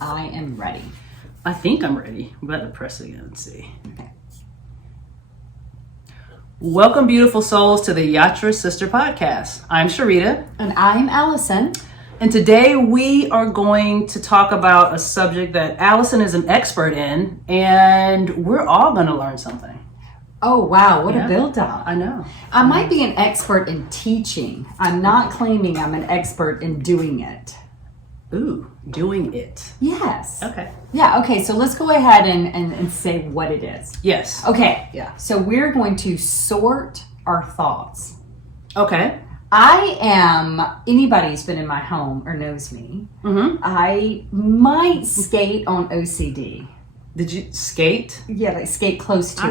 I am ready. I think I'm ready. I'm about to press it again and see. Okay. Welcome, beautiful souls, to the Yatra Sister Podcast. I'm Sharita. And I'm Allison. And today we are going to talk about a subject that Allison is an expert in, and we're all going to learn something. Oh, wow. What a build-up. I know. I might be an expert in teaching. I'm not claiming I'm an expert in doing it. Ooh, doing it. Yes. Okay. Yeah, okay. So let's go ahead and say what it is. Yes. Okay. Yeah. So we're going to sort our thoughts. Okay. Anybody who's been in my home or knows me, I might skate on OCD. Did you skate? Yeah, like skate close to I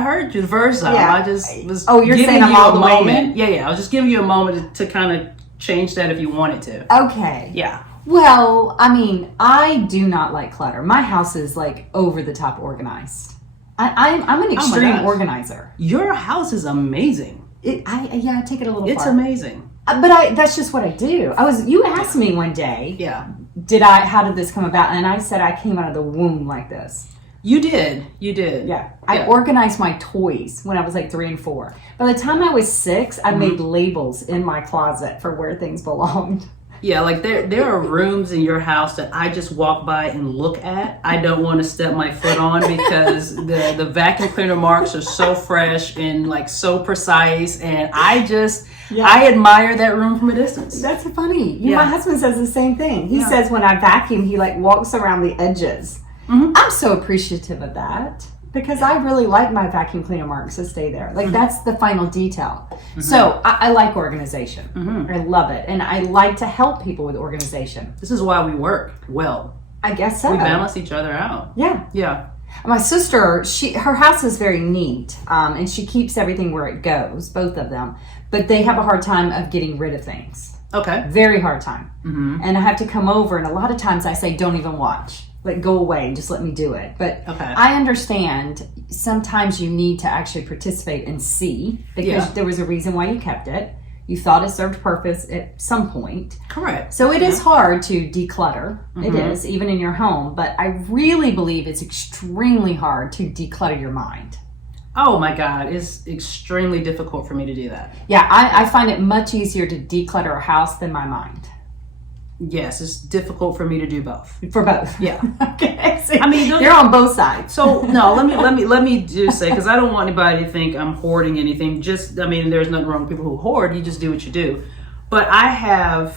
heard you the first time. Yeah. I just was you're giving saying I'm you all a the way moment. in? Yeah. I was just giving you a moment to kind of change that if you wanted to. Okay. Yeah. Well, I mean, I do not like clutter. My house is like over the top organized. I'm an extreme organizer. Your house is amazing. I take it a little far. It's amazing. But that's just what I do. You asked me one day, how did this come about? And I said I came out of the womb like this. You did. Yeah. I organized my toys when I was like 3 and 4. By the time I was 6, I made labels in my closet for where things belonged. Yeah, like there are rooms in your house that I just walk by and look at. I don't want to step my foot on because the vacuum cleaner marks are so fresh and like so precise, and I admire that room from a distance. That's funny. My husband says the same thing. He says when I vacuum, he like walks around the edges. I'm so appreciative of that because I really like my vacuum cleaner marks to stay there. Like that's the final detail. So I like organization. I love it. And I like to help people with organization. This is why we work well. I guess so. We balance each other out. Yeah. Yeah. My sister, her house is very neat, and she keeps everything where it goes, both of them. But they have a hard time of getting rid of things. Okay. Very hard time. And I have to come over, and a lot of times I say, don't even watch. Like, go away and just let me do it. But I understand sometimes you need to actually participate and see because there was a reason why you kept it. You thought it served purpose at some point. Correct. So it is hard to declutter. It is, even in your home. But I really believe it's extremely hard to declutter your mind. Oh my God, it's extremely difficult for me to do that. Yeah, I find it much easier to declutter a house than my mind. Yes, it's difficult for me to do both. For both. Yeah. Okay. So I mean, you're on both sides. So no, let me just say, because I don't want anybody to think I'm hoarding anything. There's nothing wrong with people who hoard. You just do what you do. But I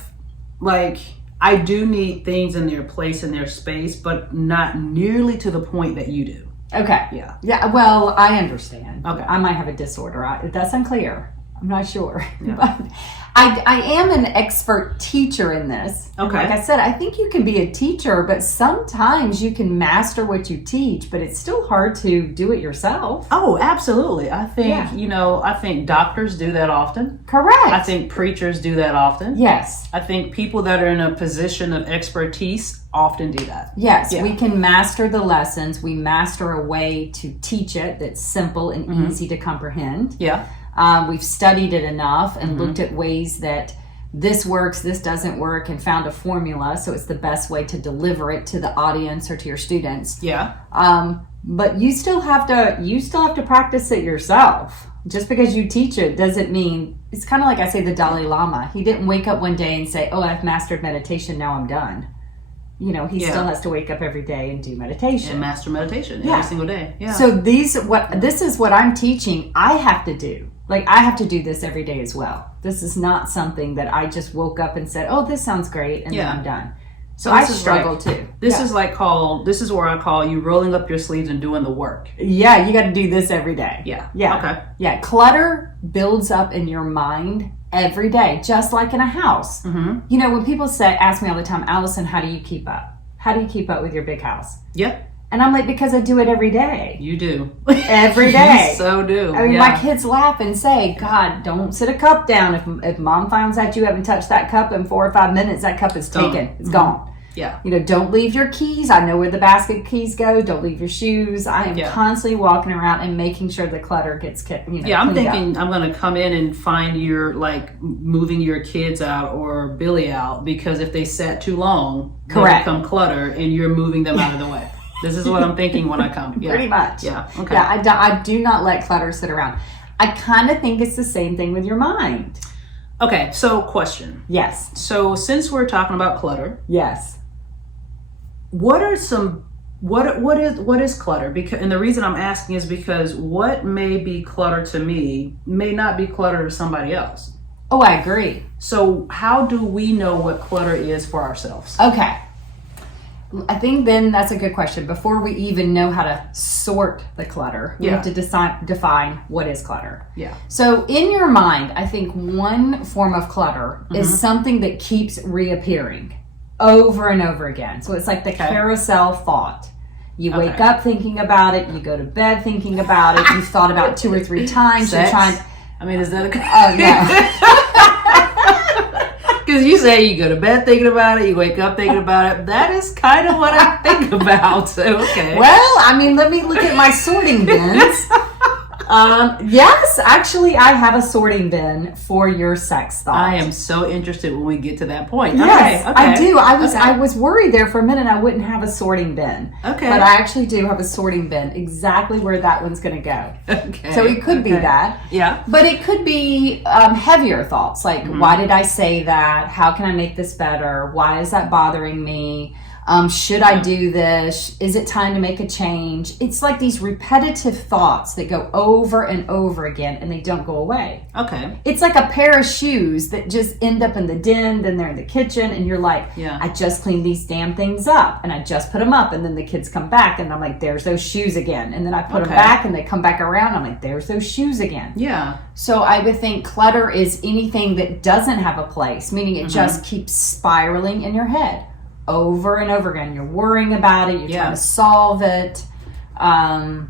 do need things in their place and their space, but not nearly to the point that you do. Okay. Yeah. Yeah. Well, I understand. Okay. I might have a disorder. That's unclear. I'm not sure. Yeah. But I am an expert teacher in this. Okay. Like I said, I think you can be a teacher, but sometimes you can master what you teach, but it's still hard to do it yourself. Oh, absolutely. I think, I think doctors do that often. Correct. I think preachers do that often. Yes. I think people that are in a position of expertise often do that. Yes, we can master the lessons. We master a way to teach it that's simple and easy to comprehend. Yeah. We've studied it enough and looked at ways that this works, this doesn't work, and found a formula so it's the best way to deliver it to the audience or to your students. Yeah. But you still have to practice it yourself. Just because you teach it doesn't mean, it's kind of like I say the Dalai Lama. He didn't wake up one day and say, "Oh, I've mastered meditation, now I'm done." He still has to wake up every day and do meditation. And master meditation every single day. Yeah. So this is what I'm teaching. I have to do. Like, I have to do this every day as well. This is not something that I just woke up and said, "Oh, this sounds great," and then I'm done. So I struggle too. This is where I call you rolling up your sleeves and doing the work. Yeah, you got to do this every day. Yeah. Yeah. Okay. Yeah. Clutter builds up in your mind every day, just like in a house. When people ask me all the time, "Allison, how do you keep up? How do you keep up with your big house?" Yeah. And I'm like, because I do it every day. You do. Every day. You so do. I mean, my kids laugh and say, "God, don't sit a cup down. If mom finds out you haven't touched that cup in 4 or 5 minutes, that cup is taken. It's gone." Yeah. You know, don't leave your keys. I know where the basket keys go. Don't leave your shoes. I am constantly walking around and making sure the clutter gets kept, you know, Yeah, I'm thinking up. I'm going to come in and find you're like moving your kids out or Billy out, because if they sat too long, they become clutter and you're moving them out of the way. This is what I'm thinking when I come. Yeah. Pretty much. Yeah. Okay. Yeah, I do not let clutter sit around. I kind of think it's the same thing with your mind. Okay, so question. Yes. So since we're talking about clutter, yes. What are some what is clutter? Because, and the reason I'm asking is because what may be clutter to me may not be clutter to somebody else. Oh, I agree. So how do we know what clutter is for ourselves? Okay. I think then that's a good question. Before we even know how to sort the clutter, we have to define what is clutter. Yeah. So in your mind, I think one form of clutter is something that keeps reappearing over and over again. So it's like the carousel thought. You wake up thinking about it. You go to bed thinking about it. You've thought about it 2 or 3 times. Sex? You're trying. I mean, is that a? Oh no. Because you say you go to bed thinking about it, you wake up thinking about it. That is kind of what I think about. Okay. Well, I mean, let me look at my sorting bins. Yes, actually, I have a sorting bin for your sex thought. I am so interested when we get to that point. Yes, okay. I do. I was worried there for a minute I wouldn't have a sorting bin. Okay. But I actually do have a sorting bin, exactly where that one's going to go. Okay. So it could be that. Yeah. But it could be heavier thoughts, like why did I say that? How can I make this better? Why is that bothering me? Should I do this? Is it time to make a change? It's like these repetitive thoughts that go over and over again and they don't go away. Okay. It's like a pair of shoes that just end up in the den, then they're in the kitchen, and you're like, I just cleaned these damn things up and I just put them up, and then the kids come back and I'm like, there's those shoes again. And then I put them back and they come back around, I'm like, there's those shoes again. Yeah. So I would think clutter is anything that doesn't have a place, meaning it just keeps spiraling in your head. Over and over again. You're worrying about it. You're trying to solve it. I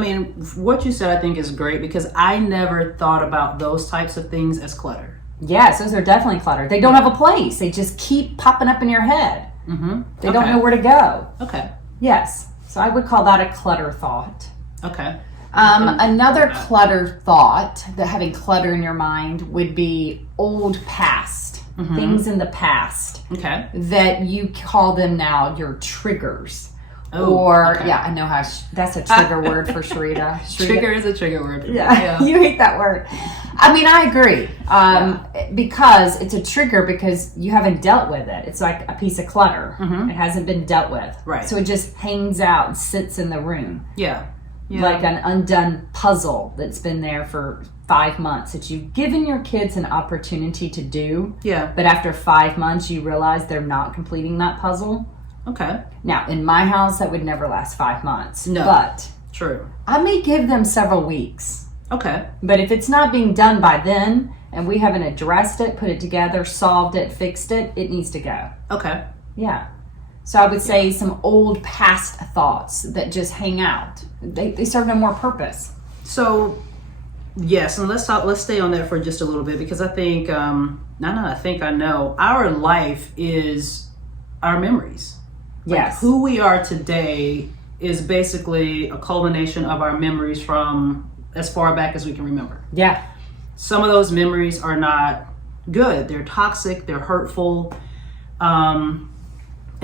mean, what you said I think is great, because I never thought about those types of things as clutter. Yes, those are definitely clutter. They don't have a place. They just keep popping up in your head. They don't know where to go. Okay. Yes. So I would call that a clutter thought. Okay. Another clutter thought, that having clutter in your mind, would be old past. Things in the past that you call them now your triggers. I know how that's a trigger word for Sharita. Trigger is a trigger word. Yeah. You hate that word. I mean, I agree. Because it's a trigger because you haven't dealt with it. It's like a piece of clutter. It hasn't been dealt with. Right. So it just hangs out and sits in the room. Yeah. Like an undone puzzle that's been there for 5 months that you've given your kids an opportunity to do. Yeah. But after 5 months, you realize they're not completing that puzzle. Okay. Now, in my house, that would never last 5 months. No. But true. I may give them several weeks. Okay. But if it's not being done by then, and we haven't addressed it, put it together, solved it, fixed it, it needs to go. Okay. Yeah. So I would say some old past thoughts that just hang out. They serve no more purpose. So, yes, and let's stay on that for just a little bit, because I think, I know our life is our memories. Yes. Like, who we are today is basically a culmination of our memories from as far back as we can remember. Yeah. Some of those memories are not good. They're toxic. They're hurtful.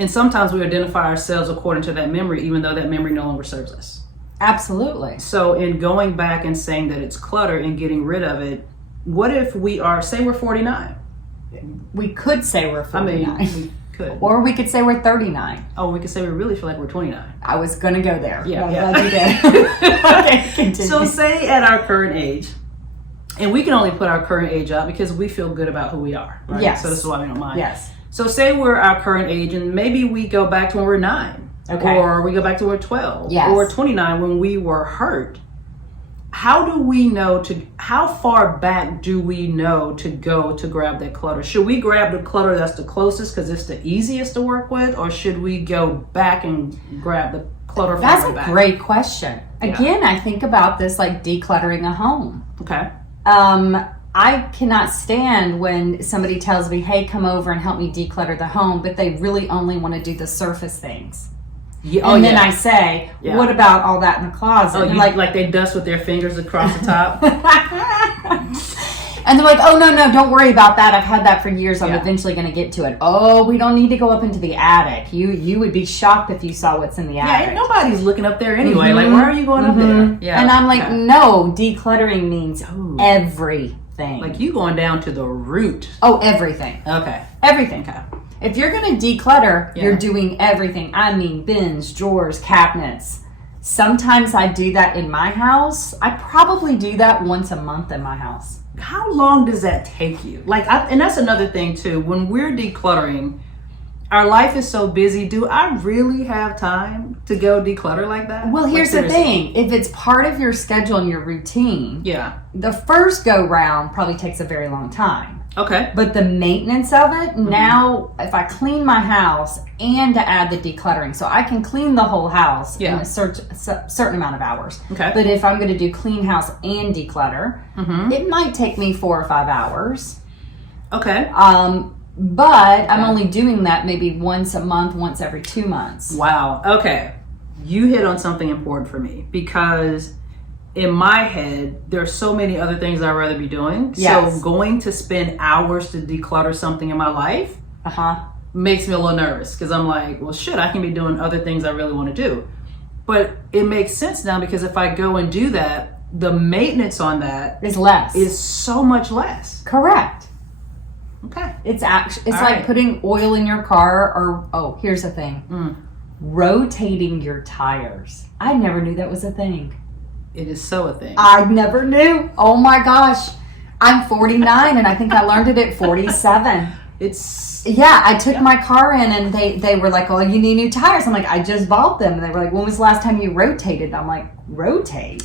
And sometimes we identify ourselves according to that memory, even though that memory no longer serves us. Absolutely. So in going back and saying that it's clutter and getting rid of it, what if say we're 49? We could say we're 49. I mean, we could. Or we could say we're 39. Oh, we could say we really feel like we're 29. I was going to go there. Yeah. I'm glad you did. Okay, continue. So say at our current age, and we can only put our current age up because we feel good about who we are. Right? Yes. So this is why we don't mind. Yes. So say we're our current age, and maybe we go back to when we're 9. Okay. Or we go back to when we're 12. Yes. Or 29 when we were hurt. How far back do we know to go to grab that clutter? Should we grab the clutter that's the closest because it's the easiest to work with? Or should we go back and grab the clutter from That's the back? a great question. Yeah. Again, I think about this like decluttering a home. Okay. I cannot stand when somebody tells me, hey, come over and help me declutter the home, but they really only want to do the surface things. Yeah. And then I say, what about all that in the closet? Oh, like they dust with their fingers across the top? And they're like, oh, no, don't worry about that. I've had that for years. I'm eventually going to get to it. Oh, we don't need to go up into the attic. You would be shocked if you saw what's in the attic. Yeah, and nobody's looking up there anyway. Like, why are you going up there? Yeah. And I'm like, no, decluttering means everything. Like you going down to the root. Oh, everything. Okay. Everything. Okay. If you're going to declutter, you're doing everything. I mean, bins, drawers, cabinets. Sometimes I do that in my house. I probably do that once a month in my house. How long does that take you? And that's another thing too. When we're decluttering, our life is so busy. Do I really have time to go declutter like that? Well, here's the thing. If it's part of your schedule and your routine, the first go round probably takes a very long time. Okay. But the maintenance of it, now if I clean my house and to add the decluttering, so I can clean the whole house in a certain amount of hours. Okay. But if I'm going to do clean house and declutter, it might take me 4 or 5 hours. Okay. But I'm only doing that maybe once a month, once every 2 months. Wow. Okay. You hit on something important for me because in my head, there's so many other things I'd rather be doing. Yes. So going to spend hours to declutter something in my life makes me a little nervous because I'm like, well, shit, I can be doing other things I really want to do. But it makes sense now because if I go and do that, the maintenance on that is less. Is so much less. Correct. Okay. It's like putting oil in your car or, here's the thing. Rotating your tires. I never knew that was a thing. It is so a thing. I never knew. Oh my gosh. I'm 49 and I think I learned it at 47. I took my car in and they were like, oh, you need new tires. I'm like, I just bought them. And they were like, when was the last time you rotated? I'm like, rotate?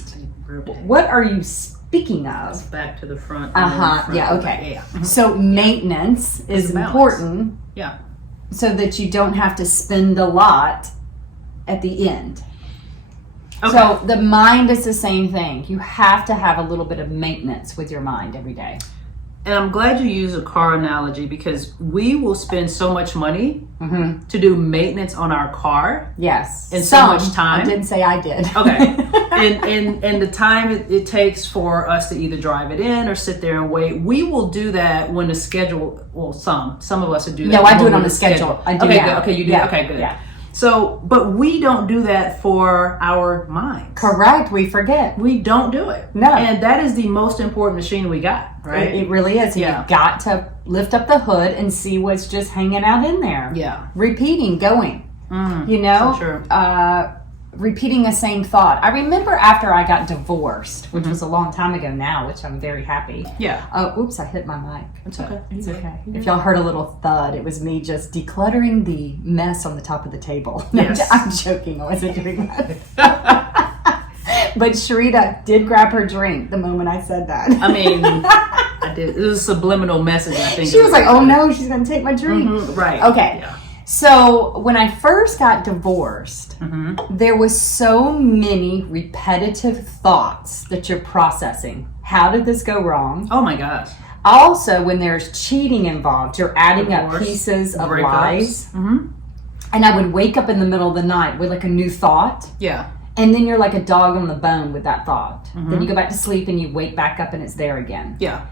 What are you speaking of? Back to the front. Yeah, okay. So maintenance is important. Yeah. So that you don't have to spend a lot at the end. Okay. So the mind is the same thing. You have to have a little bit of maintenance with your mind every day. And I'm glad you use a car analogy because we will spend so much money to do maintenance on our car. Yes. And so much time. I didn't say I did. Okay. and the time it takes for us to either drive it in or sit there and wait. We will do that when the schedule, well, some of us would do that. No, I do it on the schedule. I do now. Good. Okay, you do. Yeah. Okay, good. Yeah. So, but we don't do that for our minds. Correct. We forget. We don't do it. No. And that is the most important machine we got, right? It really is. Yeah. You've got to lift up the hood and see what's just hanging out in there. Yeah. Repeating, going. You know? So true. Repeating the same thought. I remember after I got divorced, which was a long time ago now, which I'm very happy. Yeah. Oops, I hit my mic. It's okay. It's okay. If y'all heard a little thud, it was me just decluttering the mess on the top of the table. No, Yes. I'm joking. I wasn't doing that. But Sharita did grab her drink the moment I said that. I mean, I did. It was a subliminal message, I think. She was like, oh no, she's going to take my drink. Right. Okay. Yeah. So when I first got divorced, there was so many repetitive thoughts that you're processing. How did this go wrong? Oh my gosh. Also, when there's cheating involved, you're adding up pieces of lies. And I would wake up in the middle of the night with like a new thought. Yeah. And then you're like a dog on the bone with that thought. Then you go back to sleep and you wake back up and it's there again. Yeah.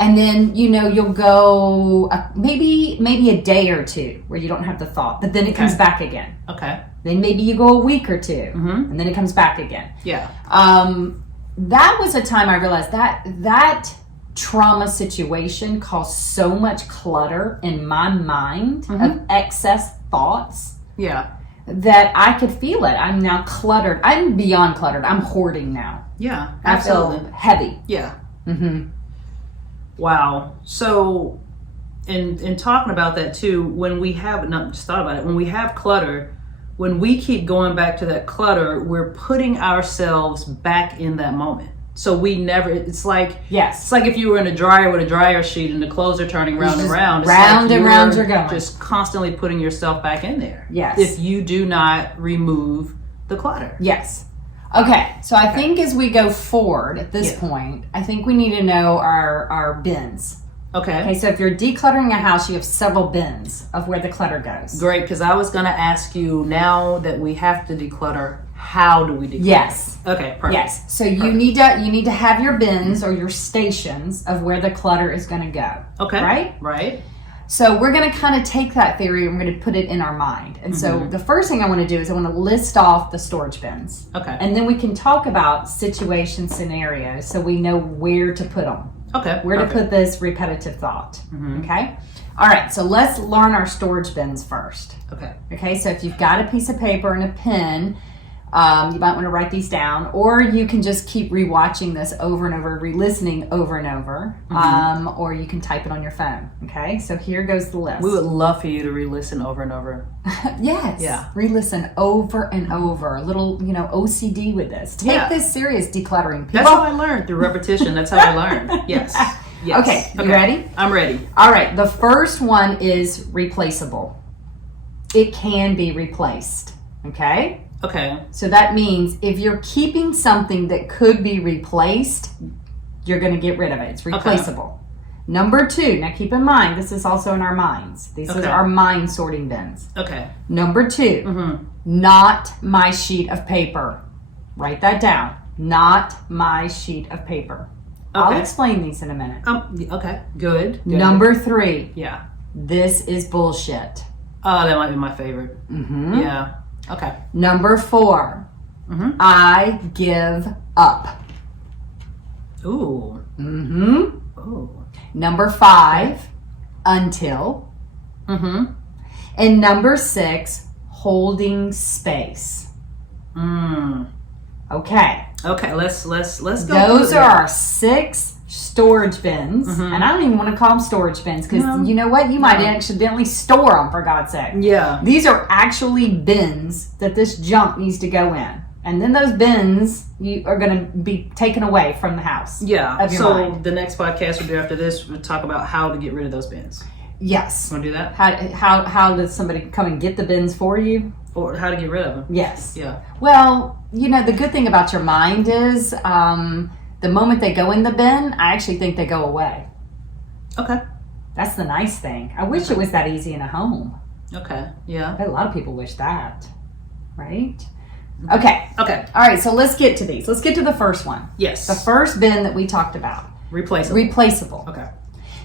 And then, you'll go maybe a day or two where you don't have the thought, but then it comes back again. Okay. Then maybe you go a week or two, and then it comes back again. Yeah. That was a time I realized that trauma situation caused so much clutter in my mind of excess thoughts. Yeah. That I could feel it. I'm now cluttered. I'm beyond cluttered. I'm hoarding now. Yeah. Absolutely. I feel heavy. Yeah. Wow. So, in talking about that too, when we have, not just thought about it, when we have clutter, when we keep going back to that clutter, we're putting ourselves back in that moment. So we never, it's like if you were in a dryer with a dryer sheet and the clothes are turning round and round. It's round and round you're going. Just constantly putting yourself back in there. Yes. If you do not remove the clutter. Yes. Okay, so I think as we go forward at this point, I think we need to know our bins. Okay, so if you're decluttering a house, you have several bins of where the clutter goes. Great, because I was going to ask you, now that we have to declutter, how do we declutter? Yes. Okay, perfect. Yes, so you need to have your bins or your stations of where the clutter is going to go. Okay. Right. So we're going to kind of take that theory and we're going to put it in our mind. And so the first thing I want to do is I want to list off the storage bins. Okay. And then we can talk about situation scenarios so we know where to put them. Okay. Where to put this repetitive thought. Okay. All right. So let's learn our storage bins first. Okay. So if you've got a piece of paper and a pen, you might want to write these down, or you can just keep rewatching this over and over, re-listening over and over, or you can type it on your phone. Okay. So here goes the list. We would love for you to re-listen over and over. Yes. Yeah. Re-listen over and over. A little, OCD with this. Take this serious, decluttering people. That's how I learned, through repetition. That's how I learned. Yes. Okay. You ready? I'm ready. All right. The first one is replaceable. It can be replaced. Okay. So that means if you're keeping something that could be replaced, you're going to get rid of it. It's replaceable. Number 2, now keep in mind, this is also in our minds. These are our mind sorting bins. Number 2, not my sheet of paper. Write that down. Not my sheet of paper. I'll explain these in a minute. Good. Number 3, yeah, this is bullshit. Oh, that might be my favorite. Yeah. Number 4, I give up. Ooh. Ooh. Number 5, until. And number 6, holding space. Okay. Let's go. Those are our 6 storage bins, and I don't even want to call them storage bins because you know what? You might accidentally store them, for God's sake. Yeah. These are actually bins that this junk needs to go in. And then those bins are going to be taken away from the house. Yeah. So mind. The next podcast we'll do after this, we'll talk about how to get rid of those bins. Yes. Want to do that? How does somebody come and get the bins for you? Or how to get rid of them. Yes. Yeah. Well, the good thing about your mind is the moment they go in the bin, I actually think they go away. Okay. That's the nice thing. I wish it was that easy in a home. Okay. Yeah. A lot of people wish that. Right? Okay. All right, so let's get to these. Let's get to the first one. Yes. The first bin that we talked about. Replaceable. Okay.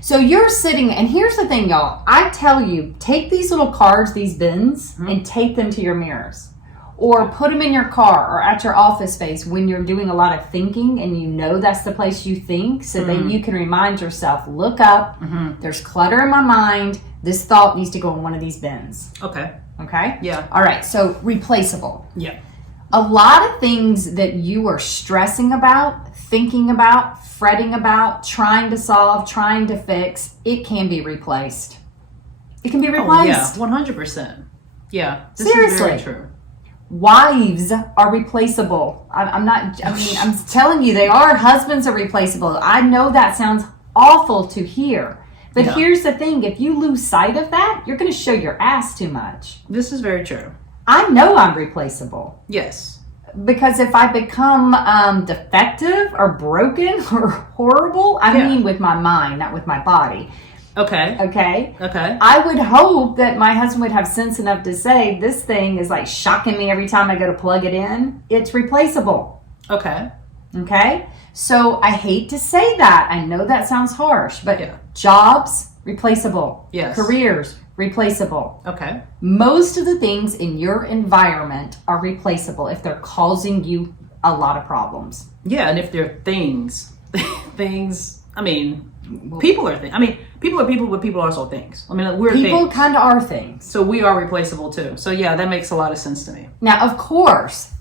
So you're sitting, and here's the thing, y'all. I tell you, take these little cards, these bins, and tape them to your mirrors. Or put them in your car or at your office space when you're doing a lot of thinking and you know that's the place you think, so that you can remind yourself, look up, there's clutter in my mind, this thought needs to go in one of these bins. Okay? Yeah. All right, so replaceable. Yeah. A lot of things that you are stressing about, thinking about, fretting about, trying to solve, trying to fix, it can be replaced. It can be replaced. Oh, yeah, 100%. Yeah. This Seriously. is very true. Wives are replaceable. I'm telling you, they are. Husbands are replaceable. I know that sounds awful to hear. But here's the thing. If you lose sight of that, you're going to show your ass too much. This is very true. I know I'm replaceable. Yes. Because if I become defective or broken or horrible, I mean with my mind, not with my body. Okay. I would hope that my husband would have sense enough to say, this thing is like shocking me every time I go to plug it in. It's replaceable. Okay. So I hate to say that. I know that sounds harsh, but jobs, replaceable. Yes. Careers, replaceable. Most of the things in your environment are replaceable if they're causing you a lot of problems. Yeah, and if they're things, people are things. People are people, but people are also things. We're things. People kind of are things. So we are replaceable too. So yeah, that makes a lot of sense to me. Now, of course,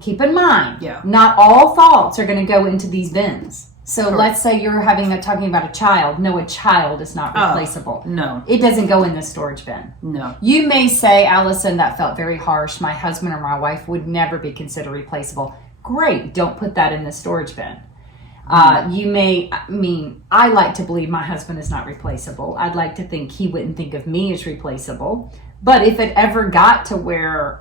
keep in mind, not all thoughts are going to go into these bins. So let's say you're talking about a child. No, a child is not replaceable. No. It doesn't go in the storage bin. No. You may say, Allison, that felt very harsh. My husband or my wife would never be considered replaceable. Great. Don't put that in the storage bin. I like to believe my husband is not replaceable. I'd like to think he wouldn't think of me as replaceable. But if it ever got to where,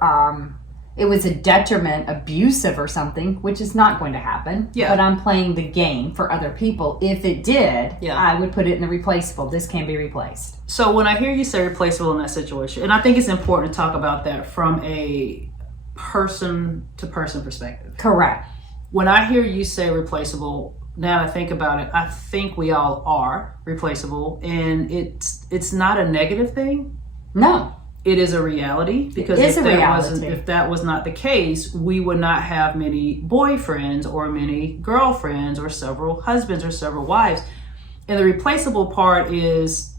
it was a detriment, abusive or something, which is not going to happen. Yeah. But I'm playing the game for other people. If it did, I would put it in the replaceable. This can be replaced. So when I hear you say replaceable in that situation, and I think it's important to talk about that from a person to person perspective. Correct. When I hear you say replaceable, now I think about it, I think we all are replaceable, and it's not a negative thing. No. It is a reality, because if that was not the case, we would not have many boyfriends or many girlfriends or several husbands or several wives. And the replaceable part is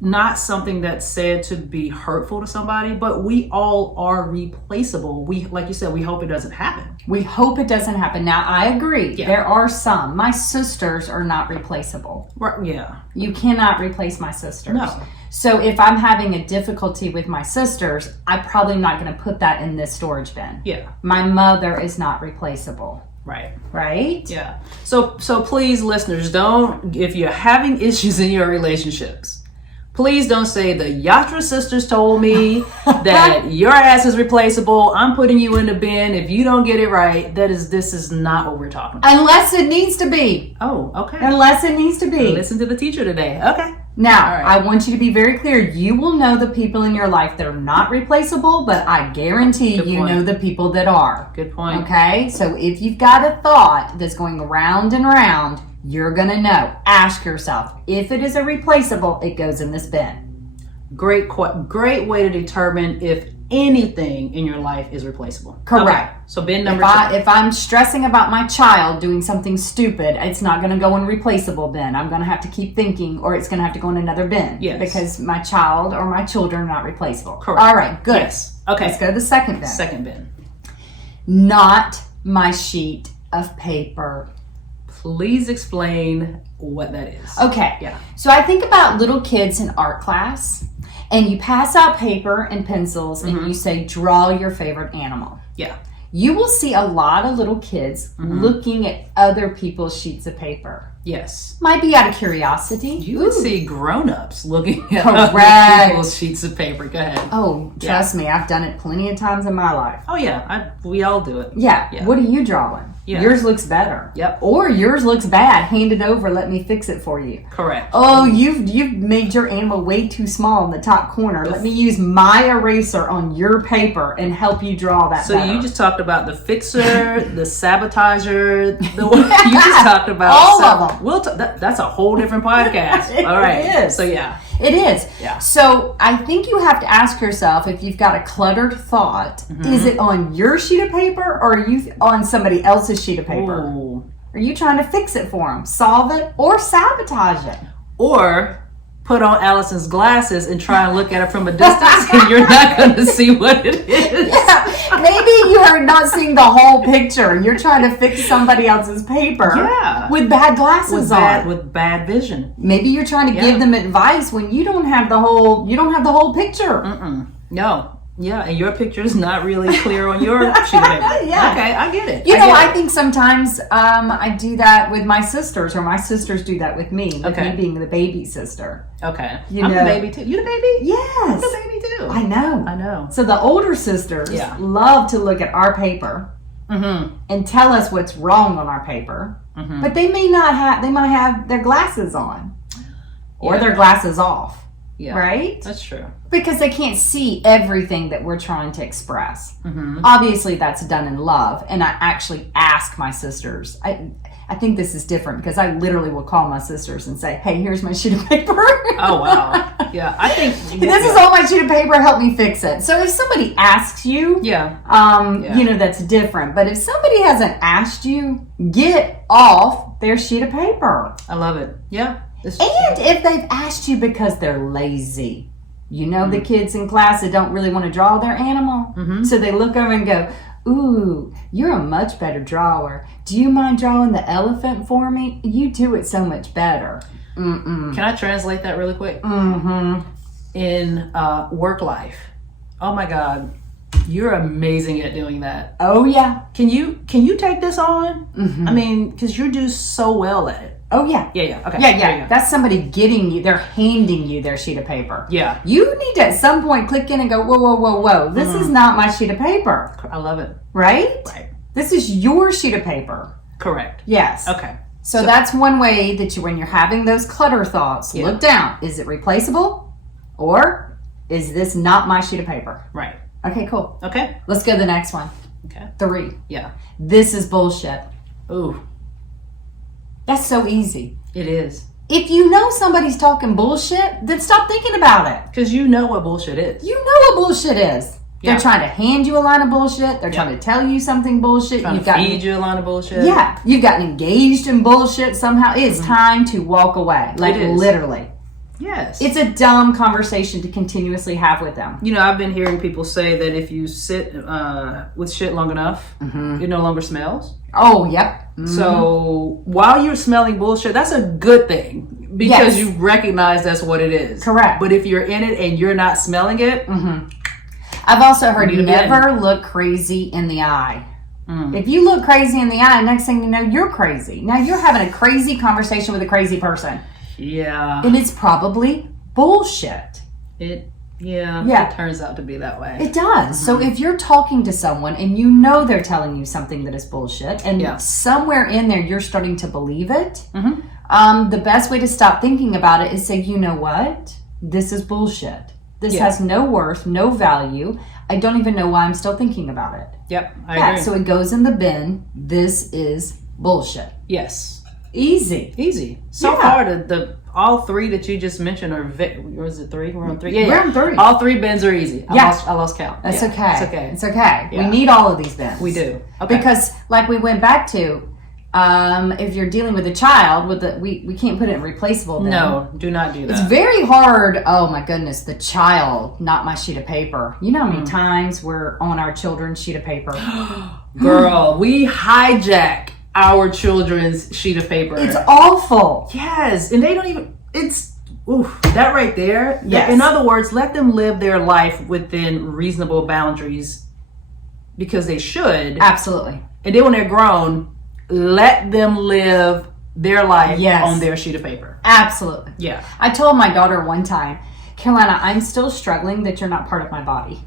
not something that's said to be hurtful to somebody, but we all are replaceable. We, like you said, we hope it doesn't happen. We hope it doesn't happen. Now, I agree. Yeah. There are some. My sisters are not replaceable. Right, yeah. You cannot replace my sisters. No. So if I'm having a difficulty with my sisters, I'm probably not going to put that in this storage bin. Yeah. My mother is not replaceable. Right. Right? Yeah. So please, listeners, don't, if you're having issues in your relationships, please don't say the Yatra sisters told me that your ass is replaceable. I'm putting you in the bin. If you don't get it right, this is not what we're talking about. Unless it needs to be. Oh, okay. Unless it needs to be. Listen to the teacher today. Okay. Now, right. I want you to be very clear. You will know the people in your life that are not replaceable, but I guarantee you know the people that are. Good point. Okay? So if you've got a thought that's going round and round, you're going to know. Ask yourself, if it is a replaceable, it goes in this bin. Great way to determine if anything in your life is replaceable. Correct. Okay. So bin number 2. If I'm stressing about my child doing something stupid, it's not going to go in replaceable bin. I'm going to have to keep thinking, or it's going to have to go in another bin. Yes. Because my child or my children are not replaceable. Correct. All right, good. Yes. Okay. Let's go to the second bin. Second bin. Not my sheet of paper. Please explain what that is. Okay. Yeah. So I think about little kids in art class, and you pass out paper and pencils, and you say, draw your favorite animal. Yeah. You will see a lot of little kids looking at other people's sheets of paper. Yes. Might be out of curiosity. You would see grown-ups looking at other people's sheets of paper. Go ahead. Oh, trust me, I've done it plenty of times in my life. Oh, yeah. We all do it. Yeah. What are you drawing? Yeah. Yours looks better. Yep. Or yours looks bad. Hand it over. Let me fix it for you. Correct. Oh, you've made your animal way too small in the top corner. Let me use my eraser on your paper and help you draw that better. You just talked about the fixer, the sabotager, you just talked about all of them. That's a whole different podcast. All right. It is. So yeah. It is. Yeah. So I think you have to ask yourself, if you've got a cluttered thought, is it on your sheet of paper, or are you on somebody else's sheet of paper? Ooh. Are you trying to fix it for them, solve it, or sabotage it? Or put on Allison's glasses and try and look at it from a distance, and you're not going to see what it is. Yeah. Maybe you are not seeing the whole picture. You're trying to fix somebody else's paper with bad glasses on. With bad vision. Maybe you're trying to give them advice when you don't have the whole picture. No. Yeah, and your picture is not really clear on your sheet of paper. Yeah. Okay, I get it. I think sometimes I do that with my sisters, or my sisters do that with me, with me being the baby sister. Okay. I'm the baby too. You the baby? Yes. I'm the baby too. I know. So the older sisters love to look at our paper and tell us what's wrong on our paper, but they might have their glasses on or their glasses off. Yeah, right? That's true. Because they can't see everything that we're trying to express. Obviously, that's done in love. And I actually ask my sisters. I think this is different because I literally will call my sisters and say, hey, here's my sheet of paper. Oh, wow. Yeah, I think... this is all my sheet of paper. Help me fix it. So if somebody asks you, that's different. But if somebody hasn't asked you, get off their sheet of paper. I love it. Yeah. And if they've asked you because they're lazy, the kids in class that don't really want to draw their animal, so they look over and go, ooh, you're a much better drawer. Do you mind drawing the elephant for me? You do it so much better. Can I translate that really quick? In work life, oh my God, you're amazing at doing that. Oh yeah. Can you take this on? I mean, because you do so well at it. Oh, yeah. Yeah. Okay. Yeah, yeah. That's somebody getting you, they're handing you their sheet of paper. Yeah. You need to at some point click in and go, whoa, whoa, whoa, whoa. This is not my sheet of paper. I love it. Right? Right. This is your sheet of paper. Correct. Yes. Okay. So that's one way that you, when you're having those clutter thoughts, look down. Is it replaceable? Or is this not my sheet of paper? Right. Okay, cool. Okay. Let's go to the next one. Okay. 3. Yeah. This is bullshit. Ooh. That's so easy. It is. If you know somebody's talking bullshit, then stop thinking about it. Because you know what bullshit is. You know what bullshit is. Yeah. They're trying to hand you a line of bullshit. They're trying to tell you something bullshit. Trying to feed you a line of bullshit. Yeah. You've gotten engaged in bullshit somehow. It's time to walk away. Like literally. Yes. It's a dumb conversation to continuously have with them. You know, I've been hearing people say that if you sit with shit long enough, it no longer smells. Oh, yep. So while you're smelling bullshit, that's a good thing because you recognize that's what it is. Correct. But if you're in it and you're not smelling it, I've also heard never look crazy in the eye. If you look crazy in the eye, next thing you know, you're crazy. Now you're having a crazy conversation with a crazy person. Yeah. And it's probably bullshit. It turns out to be that way. It does. So if you're talking to someone and you know they're telling you something that is bullshit, and somewhere in there you're starting to believe it, the best way to stop thinking about it is say, you know what? This is bullshit. This has no worth, no value. I don't even know why I'm still thinking about it. Yep, I agree. So it goes in the bin. This is bullshit. Yes. Easy. So far, the all 3 that you just mentioned are, was it 3? We're on 3. We're on 3. All 3 bins are easy. I lost count. That's okay. It's okay. It's okay. Yeah. We need all of these bins. We do. Okay. Because like we went back to, if you're dealing with a child, we can't put it in replaceable bin. No, do not do that. It's very hard. Oh my goodness, the child, not my sheet of paper. You know how many times we're on our children's sheet of paper? Girl, we hijack our children's sheet of paper. It's awful. Yes, and they don't even, that right there. Yes. In other words, let them live their life within reasonable boundaries because they should. Absolutely. And then when they're grown, let them live their life on their sheet of paper. Absolutely. Yeah. I told my daughter one time, Carolina, I'm still struggling that you're not part of my body.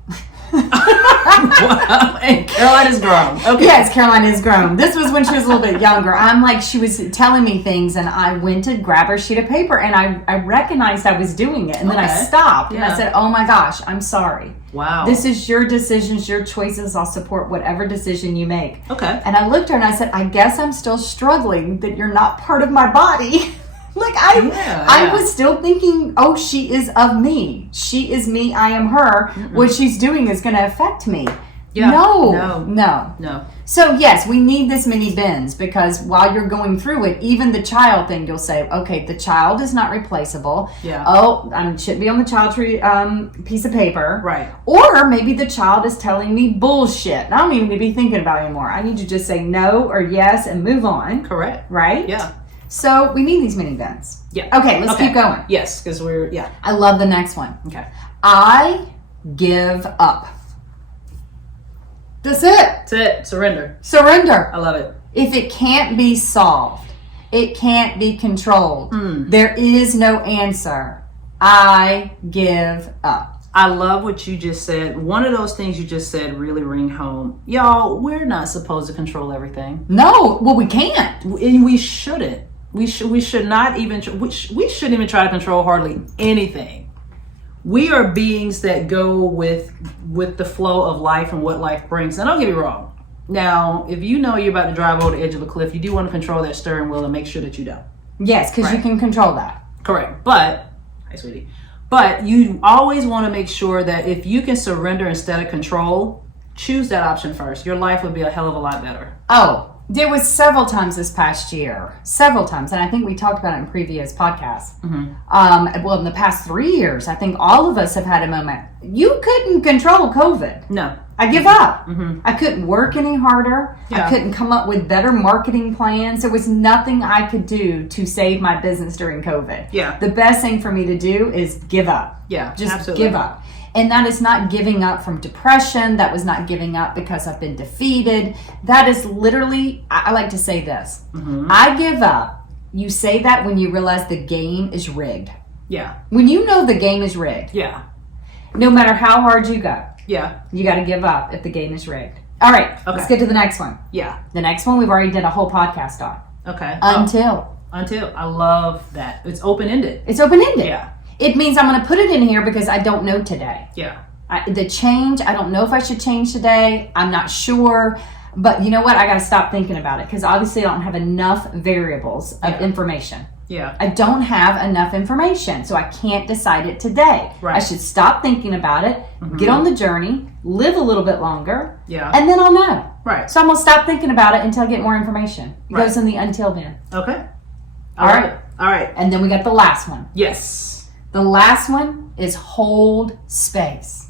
And Caroline is grown. Okay. Yes, Caroline is grown. This was when she was a little bit younger. I'm like, she was telling me things and I went to grab her sheet of paper and I recognized I was doing it. And then I stopped and I said, oh my gosh, I'm sorry. Wow. This is your decisions, your choices. I'll support whatever decision you make. Okay. And I looked at her and I said, I guess I'm still struggling that you're not part of my body. Like I was still thinking, oh, she is of me. She is me. I am her. What she's doing is going to affect me. Yeah. No. So yes, we need this many bins because while you're going through it, even the child thing, you'll say, okay, the child is not replaceable. Yeah. Oh, I should be on the child tree piece of paper. Right. Or maybe the child is telling me bullshit. I don't even need to be thinking about it anymore. I need to just say no or yes and move on. Correct. Right? Yeah. So we need these mini bins. Yeah. Okay, let's keep going. Yes, because I love the next one. Okay. I give up. That's it. That's it. Surrender. Surrender. I love it. If it can't be solved, it can't be controlled. There is no answer. I give up. I love what you just said. One of those things you just said really ring home. Y'all, we're not supposed to control everything. No, well, we can't. And we shouldn't. We should not even, we shouldn't even try to control hardly anything. We are beings that go with the flow of life and what life brings. And don't get me wrong. Now, if you know you're about to drive over the edge of a cliff, you do want to control that steering wheel and make sure that you don't. Yes, because you can control that. Correct. But, hi, sweetie. But you always want to make sure that if you can surrender instead of control, choose that option first. Your life would be a hell of a lot better. Oh, there was several times this past year. Several times. And I think we talked about it in previous podcasts. Well, in the past 3 years, I think all of us have had a moment. You couldn't control COVID. No. I give up. I couldn't work any harder. Yeah. I couldn't come up with better marketing plans. There was nothing I could do to save my business during COVID. Yeah. The best thing for me to do is give up. Yeah, Just absolutely. give up. And that is not giving up from depression. That was not giving up because I've been defeated. That is literally, I like to say this. I give up you say that when you realize the game is rigged. Yeah. When you know the game is rigged. Yeah. No matter how hard you go. Yeah. You got to give up if the game is rigged. All right. Okay. Let's get to the next one. Yeah. The next one we've already did a whole podcast on. Okay. Until. I love that. It's open-ended. It's open-ended. Yeah. It means I'm going to put it in here because I don't know today. Yeah. The change, I don't know if I should change today. I'm not sure. But you know what? I got to stop thinking about it because obviously I don't have enough variables of information. Yeah. I don't have enough information, so I can't decide it today. Right. I should stop thinking about it, get on the journey, live a little bit longer, and then I'll know. Right. So I'm going to stop thinking about it until I get more information. It goes in the until bin. Okay. All right. All right. And then we got the last one. Yes. The last one is hold space.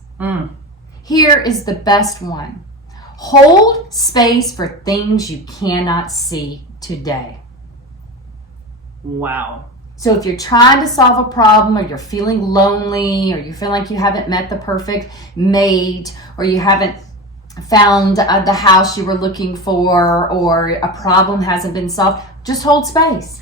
Here is the best one. Hold space for things you cannot see today. Wow. So if you're trying to solve a problem, or you're feeling lonely, or you feel like you haven't met the perfect mate, or you haven't found the house you were looking for, or a problem hasn't been solved, just hold space.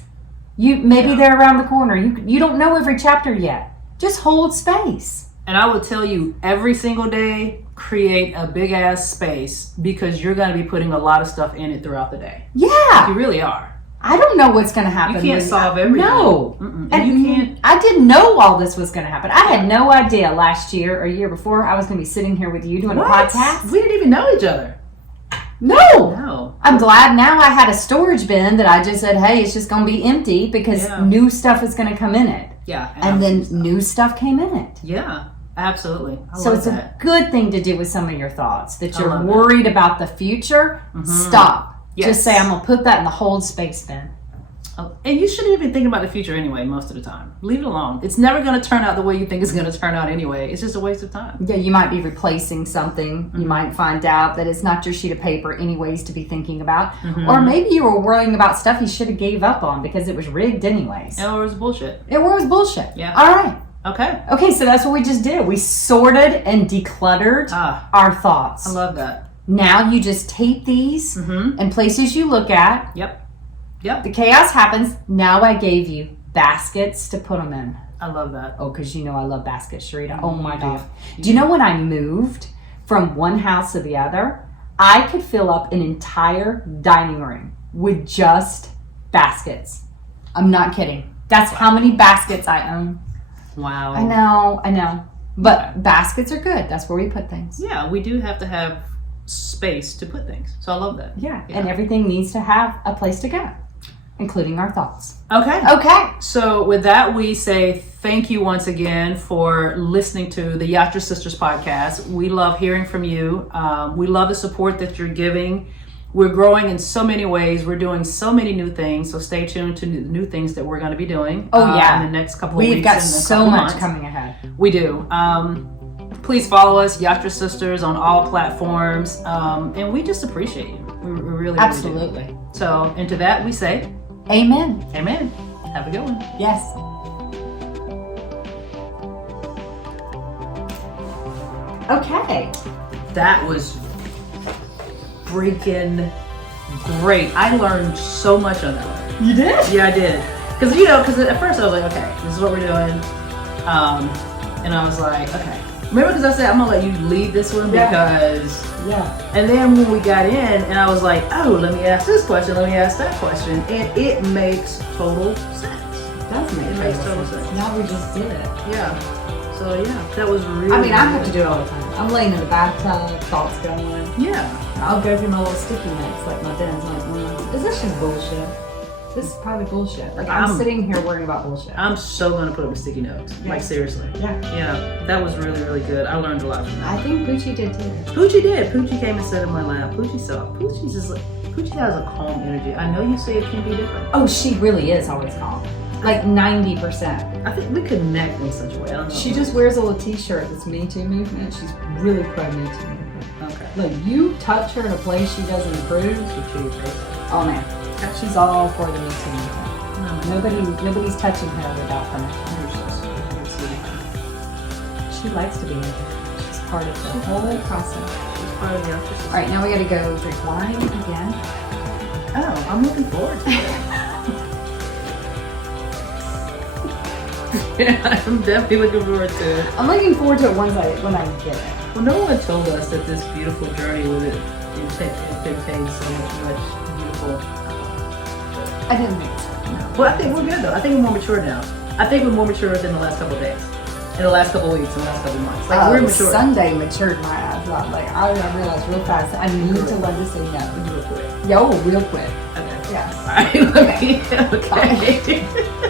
Maybe they're around the corner. You don't know every chapter yet. Just hold space. And I would tell you every single day, create a big ass space because you're going to be putting a lot of stuff in it throughout the day. Yeah. You really are. I don't know what's going to happen. You can't solve everything. No. And you can't. I didn't know all this was going to happen. I had no idea last year or year before I was going to be sitting here with you doing a podcast. We didn't even know each other. No. I'm glad now I had a storage bin that I just said, hey, it's just going to be empty because new stuff is going to come in it. Yeah. And then new stuff came in it. Yeah. Absolutely. So it's a good thing to do with some of your thoughts that you're worried about the future. Stop. Just say, I'm going to put that in the hold space bin. And you shouldn't even think about the future anyway, most of the time. Leave it alone. It's never going to turn out the way you think it's going to turn out anyway. It's just a waste of time. Yeah, you might be replacing something. You might find out that it's not your sheet of paper anyways to be thinking about. Or maybe you were worrying about stuff you should have gave up on because it was rigged anyways. Or it was bullshit. It was bullshit. Yeah. All right. Okay, so that's what we just did. We sorted and decluttered our thoughts. I love that. Now you just tape these in places you look at. Yep. The chaos happens. Now I gave you baskets to put them in. I love that. Oh, because you know I love baskets, Sharita. Oh my God. Do you know when I moved from one house to the other, I could fill up an entire dining room with just baskets. I'm not kidding. That's how many baskets I own. Wow. I know. But baskets are good. That's where we put things. Yeah, we do have to have space to put things. So I love that. Yeah. And everything needs to have a place to go, including our thoughts. Okay. So with that, we say thank you once again for listening to the Yatra Sisters podcast. We love hearing from you. We love the support that you're giving. We're growing in so many ways. We're doing so many new things. So stay tuned to new things that we're going to be doing. In the next couple of weeks. We've got so much coming ahead. We do. Please follow us, Yatra Sisters, on all platforms. And we just appreciate you. We really Absolutely. Do. So, and to that, we say, Amen. Amen. Have a good one. Yes. Okay. That was freaking great. I learned so much on that one. You did? Yeah, I did. Because at first I was like, okay, this is what we're doing. And I was like, okay. Remember, because I said, I'm going to let you lead this one because... Yeah. And then when we got in, and I was like, oh, let me ask this question, let me ask that question. And it makes total sense. It does make makes total sense. Now we just did it. Yeah. So, yeah, that was really I mean, I have to do it all the time. I'm laying in the bathtub, thoughts going. Yeah. I'll go through my little sticky notes, like my bins. Like, is this just bullshit? This is probably bullshit. Like, I'm sitting here worrying about bullshit. I'm so going to put up a sticky note. Yeah. Like, seriously. Yeah. Yeah. That was really, really good. I learned a lot from that. I think Poochie did too. Poochie did. Poochie came and sat in my lap. Poochie has a calm energy. I know you say it can be different. Oh, she really is always calm. Like 90%. I think we connect in such a way. I don't know. She just wears a little t-shirt that's Me Too movement. She's really pro Me Too movement. Okay. Like, you touch her in a place she doesn't approve. Oh man. She's all for the Me Too movement. Nobody's touching her without permission. She likes to be in there. She's part of the whole process. She's part of the office. All right, now we got to go drink wine again. Oh, I'm looking forward to it. Yeah, I'm definitely looking forward to it. I'm looking forward to it when I get it. Well, no one told us that this beautiful journey would it contained so much beautiful. I didn't think so. No. Well, I think we're good though. I think we're more mature now. I think we're more mature than the last couple of days, in the last couple of weeks, in the last couple of months. Like we're mature. Sunday matured my eyes. I realized real fast. I need to learn to say no. Real quick. Yo, real quick. Okay. Yes. All right. Let me. Okay.